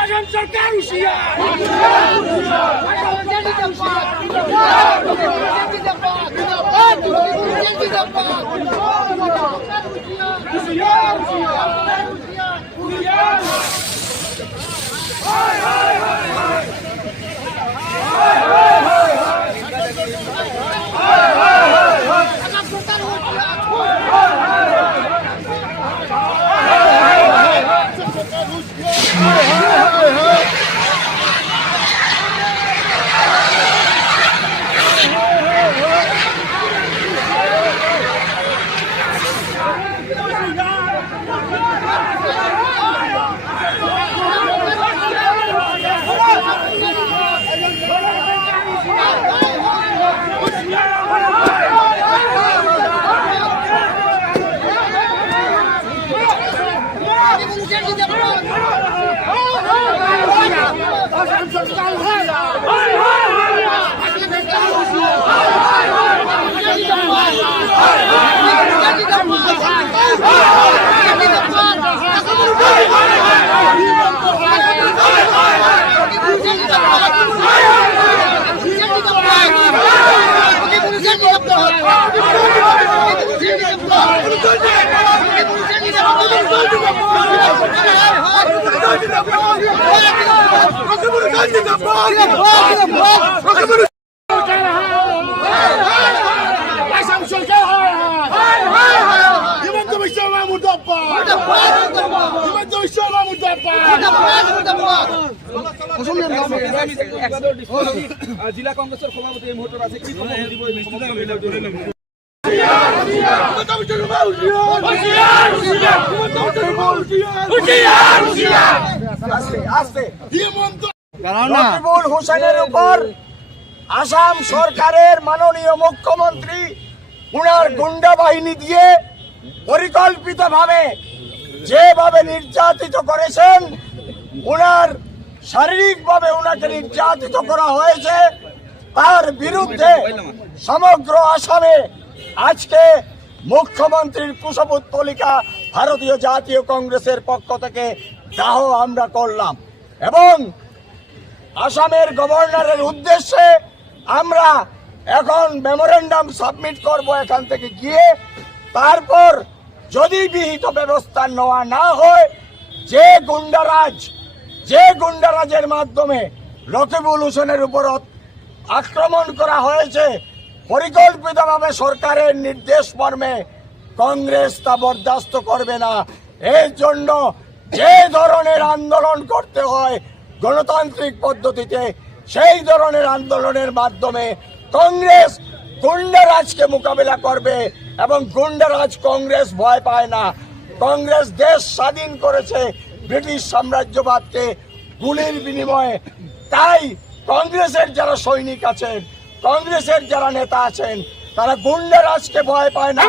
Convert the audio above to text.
আসাম সরকার হুশিয়ার। হুশিয়ার হুশিয়ার আসাম সরকার হুশিয়ার আসাম সরকার হিমন্ত বিশ্ব মাহমুদ আব্বা হিমন্ত বিশ্ব মাহমুদ আব্বা জিলা কংগ্ৰেছৰ সভাপতি এই মুহূৰ্তত আছে কি রকিবুল হোসেনের উপর আসাম সরকারের মাননীয় মুখ্যমন্ত্রী উনার গুন্ডা বাহিনী দিয়ে পরিকল্পিতভাবে যেভাবে নির্যাতিত করেছেন, উনার শারীরিকভাবে উনাকে নির্যাতিত করা হয়েছে, তার বিরুদ্ধে সমগ্র আসামে আজকে মুখ্যমন্ত্রীর কুশপুত্তলিকা ভারতীয় জাতীয় কংগ্রেসের পক্ষ থেকে দাহ আমরা করলাম। এবং আসামের গভর্নরের উদ্দেশ্যে আমরা এখন মেমোরেন্ডাম সাবমিট করব এখান থেকে গিয়ে। তারপর যদি বিহিত ব্যবস্থা নেওয়া না হয়, যে গুন্ডারাজ, যে গুন্ডারাজের মাধ্যমে রকিবুল হোসেনের উপর আক্রমণ করা হয়েছে পরিকল্পিতভাবে সরকারের নির্দেশ মর্মে কংগ্রেস তা বরদাস্ত করবে না। এর জন্য যে ধরনের আন্দোলন করতে হয় গণতান্ত্রিক পদ্ধতিতে, সেই ধরনের আন্দোলনের মাধ্যমে কংগ্রেস গুন্ডারাজকে মোকাবিলা করবে এবং গুন্ডারাজ কংগ্রেস ভয় পায় না। কংগ্রেস দেশ স্বাধীন করেছে ব্রিটিশ সাম্রাজ্যবাদকে গুলির বিনিময়ে। তাই কংগ্রেসের যারা সৈনিক আছেন কংগ্রেসের যারা নেতা আছেন তারা গুন্ডারাজকে ভয় পায় না।